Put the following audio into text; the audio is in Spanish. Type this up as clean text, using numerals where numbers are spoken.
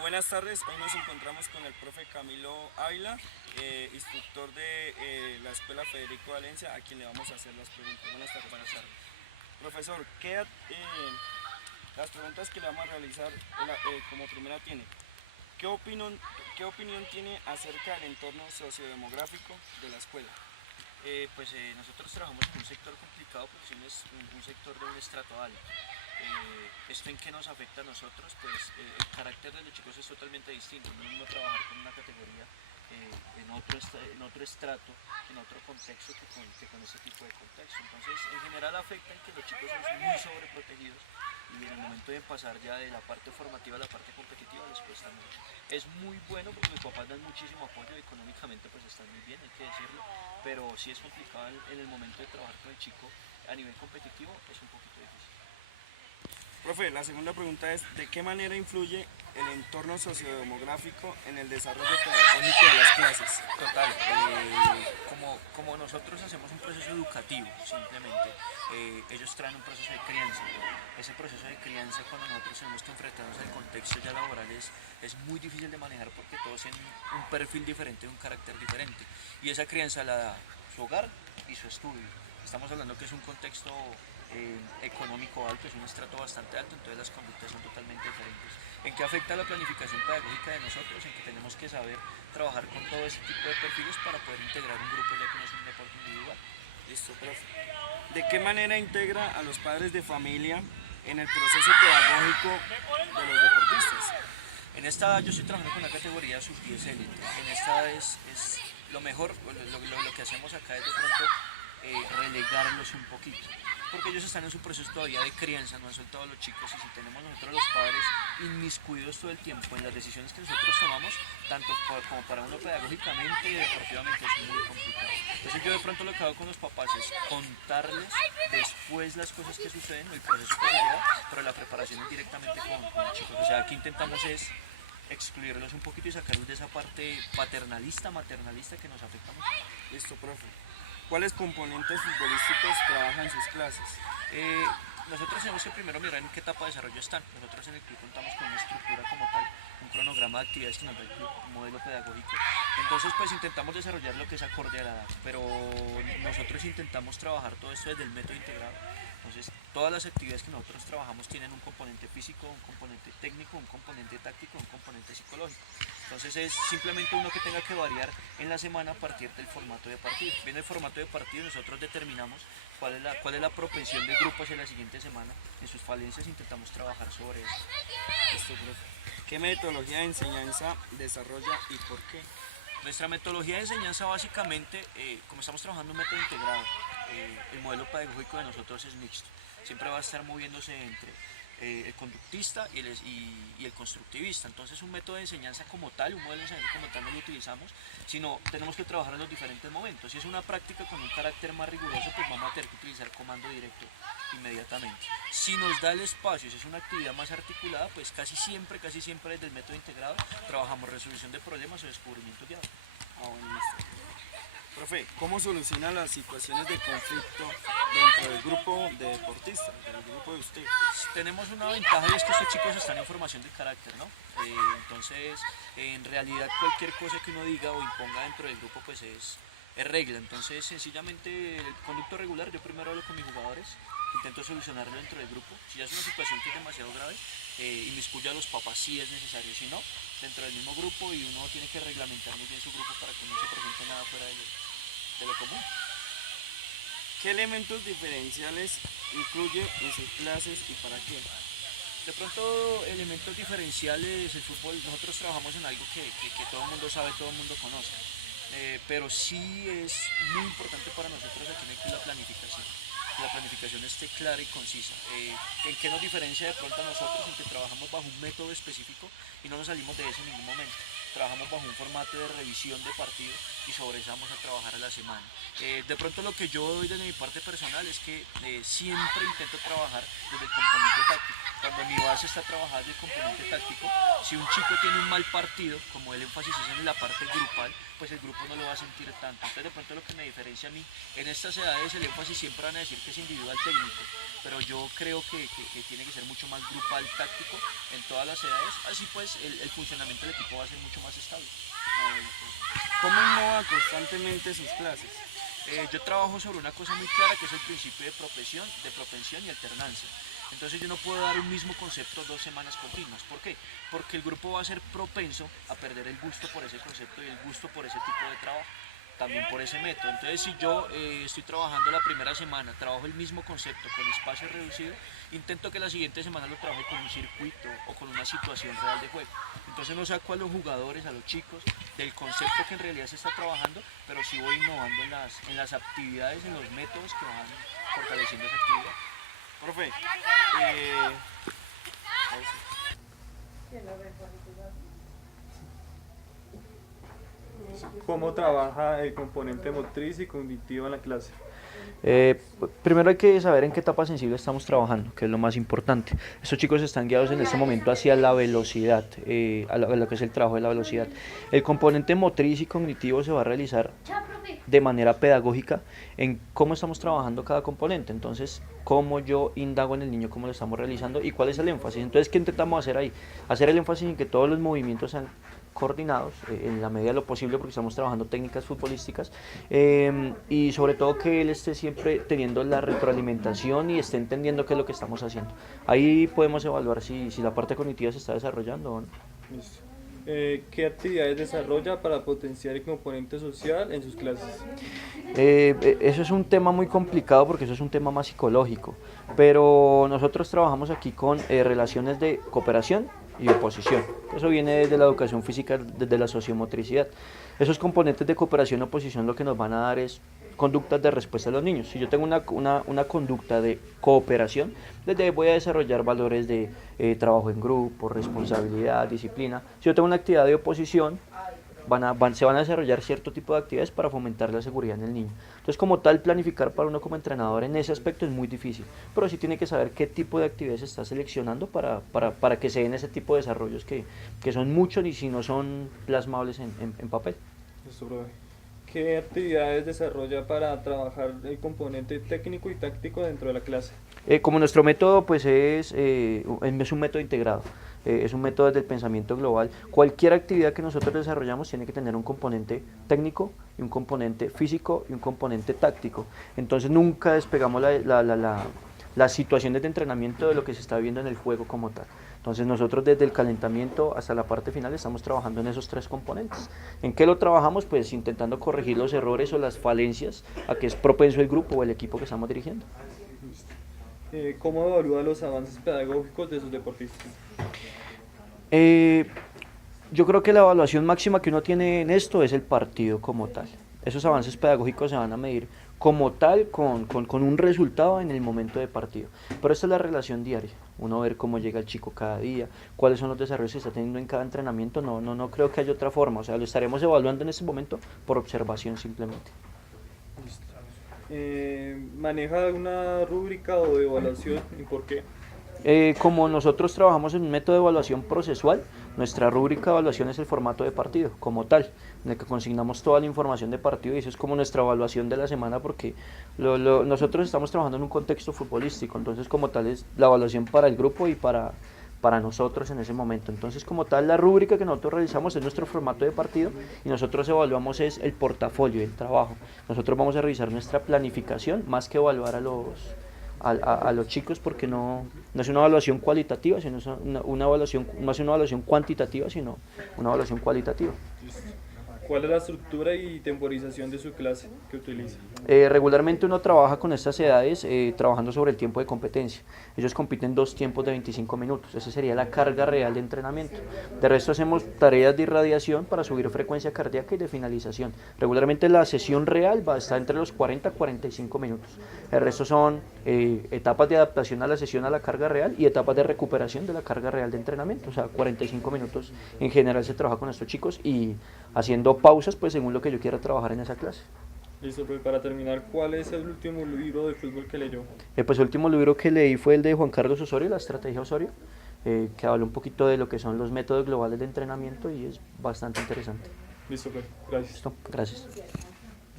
Buenas tardes, hoy nos encontramos con el profe Camilo Ávila, instructor de la Escuela Federico Valencia, a quien le vamos a hacer las preguntas. Buenas tardes. Buenas tardes. Profesor, las preguntas que le vamos a realizar como primera tiene, ¿qué opinión, ¿qué opinión tiene acerca del entorno sociodemográfico de la escuela? Nosotros trabajamos en un sector complicado porque es un sector de un estrato alto. ¿Esto en qué nos afecta a nosotros? El carácter de los chicos es totalmente distinto. No es lo mismo trabajar con una categoría en otro estrato, en otro contexto que con ese tipo de contexto. Entonces, en general afecta en que los chicos son muy sobreprotegidos y en el momento de pasar ya de la parte formativa a la parte competitiva les cuesta mucho. Es muy bueno porque los papás dan muchísimo apoyo, económicamente pues están muy bien, hay que decirlo, pero sí es complicado en el momento de trabajar con el chico a nivel competitivo, es un poquito difícil. Profe, la segunda pregunta es, ¿de qué manera influye el entorno sociodemográfico en el desarrollo pedagógico de las clases? Total, como nosotros hacemos un proceso educativo, simplemente, ellos traen un proceso de crianza. Ese proceso de crianza, cuando nosotros tenemos que enfrentarnos al contexto ya laboral, es muy difícil de manejar porque todos tienen un perfil diferente, un carácter diferente. Y esa crianza la da su hogar y su estudio. Estamos hablando que es un contexto económico alto, es un estrato bastante alto, entonces las conductas son totalmente diferentes. ¿En qué afecta la planificación pedagógica de nosotros? En que tenemos que saber trabajar con todo ese tipo de perfiles para poder integrar un grupo ya que no es un deporte individual. Listo, profe. ¿De qué manera integra a los padres de familia en el proceso pedagógico de los deportistas? En esta yo estoy trabajando con una categoría sub-10 élite. En esta es lo mejor, lo que hacemos acá es de pronto relegarlos un poquito. Porque ellos están en su proceso todavía de crianza, no han soltado a los chicos y si tenemos nosotros los padres inmiscuidos todo el tiempo en las decisiones que nosotros tomamos, tanto como para uno pedagógicamente y deportivamente es muy complicado. Entonces yo de pronto lo que hago con los papás es contarles después las cosas que suceden, el proceso que se lleva, pero la preparación es directamente con los chicos. O sea, aquí intentamos es excluirlos un poquito y sacarlos de esa parte paternalista, maternalista que nos afecta mucho. Listo, profe. ¿Cuáles componentes futbolísticos trabajan en sus clases? Eh, Nosotros tenemos que primero mirar en qué etapa de desarrollo están. Nosotros en el club contamos con una estructura como tal, un cronograma de actividades que nos da el club, un modelo pedagógico. Entonces pues intentamos desarrollar lo que es acorde a la edad, pero nosotros intentamos trabajar todo esto desde el método integrado. Entonces todas las actividades que nosotros trabajamos tienen un componente físico, un componente técnico, un componente táctico, un componente psicológico. Entonces es simplemente uno que tenga que variar en la semana a partir del formato de partido. Viene el formato de partido y nosotros determinamos cuál es la propensión de grupos en la siguiente semana. En sus falencias intentamos trabajar sobre eso. Listo, profe. ¿Qué metodología de enseñanza desarrolla y por qué? Nuestra metodología de enseñanza básicamente, como estamos trabajando un método integrado, el modelo pedagógico de nosotros es mixto. Siempre va a estar moviéndose entre el conductista y el constructivista. Entonces un método de enseñanza como tal, un modelo de enseñanza como tal no lo utilizamos, sino tenemos que trabajar en los diferentes momentos. Si es una práctica con un carácter más riguroso, pues vamos a tener que utilizar comando directo inmediatamente. Si nos da el espacio, si es una actividad más articulada, pues casi siempre desde el método integrado trabajamos resolución de problemas o descubrimiento guiado. Bueno, listo. Profe, ¿cómo soluciona las situaciones de conflicto dentro del grupo de deportistas, del grupo de usted? Tenemos una ventaja y es que estos chicos están en formación de carácter, ¿no? Entonces, en realidad cualquier cosa que uno diga o imponga dentro del grupo pues es regla. Entonces, sencillamente el conducto regular, yo primero hablo con mis jugadores, intento solucionarlo dentro del grupo. Si ya es una situación que es demasiado grave, inmiscuyo a los papás si es necesario, si no, dentro del mismo grupo y uno tiene que reglamentar muy bien su grupo para que no se presente nada fuera de lo común. ¿Qué elementos diferenciales incluye en sus clases y para qué? De pronto, elementos diferenciales, el fútbol, nosotros trabajamos en algo que todo el mundo sabe, todo el mundo conoce, pero sí es muy importante para nosotros aquí en el club la planificación. Que la planificación esté clara y concisa. ¿En qué nos diferencia de pronto a nosotros? En que trabajamos bajo un método específico y no nos salimos de eso en ningún momento. Trabajamos bajo un formato de revisión de partido y sobre eso vamos a trabajar a la semana. De pronto lo que yo doy desde mi parte personal es que siempre intento trabajar desde el componente táctico. Cuando mi base está trabajada desde el componente táctico, si un chico tiene un mal partido, como el énfasis es en la parte grupal, pues el grupo no lo va a sentir tanto. Entonces de pronto lo que me diferencia a mí en estas edades, el énfasis siempre van a decir que es individual técnico, pero yo creo que tiene que ser mucho más grupal táctico en todas las edades, así pues el funcionamiento del equipo va a ser mucho más estable. ¿Cómo innova constantemente sus clases? Yo trabajo sobre una cosa muy clara que es el principio de propensión y alternancia. Entonces yo no puedo dar un mismo concepto 2 semanas continuas. ¿Por qué? Porque el grupo va a ser propenso a perder el gusto por ese concepto y el gusto por ese tipo de trabajo, también por ese método. Entonces si yo estoy trabajando la primera semana, trabajo el mismo concepto con espacio reducido, intento que la siguiente semana lo trabaje con un circuito o con una situación real de juego. Entonces no saco a los jugadores, a los chicos, del concepto que en realidad se está trabajando, pero sí voy innovando en las actividades, en los métodos que van fortaleciendo esa actividad. Profe, ¿cómo trabaja el componente motriz y cognitivo en la clase? Primero hay que saber en qué etapa sensible estamos trabajando, que es lo más importante. Estos chicos están guiados en este momento hacia la velocidad, a lo que es el trabajo de la velocidad. El componente motriz y cognitivo se va a realizar de manera pedagógica en cómo estamos trabajando cada componente. Entonces, cómo yo indago en el niño, cómo lo estamos realizando y cuál es el énfasis. Entonces, ¿qué intentamos hacer ahí? Hacer el énfasis en que todos los movimientos sean coordinados en la medida de lo posible, porque estamos trabajando técnicas futbolísticas, y sobre todo que él esté siempre teniendo la retroalimentación y esté entendiendo qué es lo que estamos haciendo. Ahí podemos evaluar si la parte cognitiva se está desarrollando o no. Listo. ¿Qué actividades desarrolla para potenciar el componente social en sus clases? Eso es un tema muy complicado porque eso es un tema más psicológico, pero nosotros trabajamos aquí con relaciones de cooperación y oposición. Eso viene desde la educación física, desde la sociomotricidad. Esos componentes de cooperación y oposición lo que nos van a dar es conductas de respuesta a los niños. Si yo tengo una conducta de cooperación, desde ahí voy a desarrollar valores de trabajo en grupo, responsabilidad, disciplina. Si yo tengo una actividad de oposición, se van a desarrollar cierto tipo de actividades para fomentar la seguridad en el niño. Entonces, como tal, planificar para uno como entrenador en ese aspecto es muy difícil, pero sí tiene que saber qué tipo de actividades se está seleccionando para que se den ese tipo de desarrollos que son muchos y si no son plasmables en papel. Listo, profe. ¿Qué actividades desarrolla para trabajar el componente técnico y táctico dentro de la clase? Como nuestro método pues es un método integrado, es un método desde el pensamiento global. Cualquier actividad que nosotros desarrollamos tiene que tener un componente técnico y un componente físico y un componente táctico. Entonces nunca despegamos las situaciones de entrenamiento de lo que se está viendo en el juego como tal. Entonces nosotros desde el calentamiento hasta la parte final estamos trabajando en esos 3 componentes. ¿En qué lo trabajamos? Pues intentando corregir los errores o las falencias a que es propenso el grupo o el equipo que estamos dirigiendo. ¿Cómo evalúa los avances pedagógicos de sus deportistas? Yo creo que la evaluación máxima que uno tiene en esto es el partido como tal. Esos avances pedagógicos se van a medir como tal con un resultado en el momento de partido. Pero esta es la relación diaria, uno ver cómo llega el chico cada día, cuáles son los desarrollos que está teniendo en cada entrenamiento. No creo que haya otra forma, o sea, lo estaremos evaluando en este momento por observación simplemente. ¿Maneja una rúbrica o evaluación y por qué? Como nosotros trabajamos en un método de evaluación procesual, nuestra rúbrica de evaluación es el formato de partido, como tal, en el que consignamos toda la información de partido y eso es como nuestra evaluación de la semana porque nosotros estamos trabajando en un contexto futbolístico, entonces como tal es la evaluación para el grupo y para nosotros en ese momento. Entonces como tal la rúbrica que nosotros realizamos es nuestro formato de partido y nosotros evaluamos es el portafolio, el trabajo. Nosotros vamos a revisar nuestra planificación más que evaluar a los chicos porque no es una evaluación cualitativa, sino una evaluación, no es una evaluación cuantitativa, sino una evaluación cualitativa. ¿Cuál es la estructura y temporización de su clase que utiliza? Regularmente uno trabaja con estas edades trabajando sobre el tiempo de competencia. Ellos compiten 2 tiempos de 25 minutos, esa sería la carga real de entrenamiento. De resto hacemos tareas de irradiación para subir frecuencia cardíaca y de finalización. Regularmente la sesión real va a estar entre los 40 y 45 minutos. El resto son etapas de adaptación a la sesión a la carga real y etapas de recuperación de la carga real de entrenamiento. O sea, 45 minutos en general se trabaja con estos chicos y haciendo pausas pues según lo que yo quiera trabajar en esa clase. Listo, pues para terminar, ¿cuál es el último libro de fútbol que leyó? Pues el último libro que leí fue el de Juan Carlos Osorio, La Estrategia Osorio, que habla un poquito de lo que son los métodos globales de entrenamiento y es bastante interesante. Listo, pues, gracias. ¿Listo? Gracias.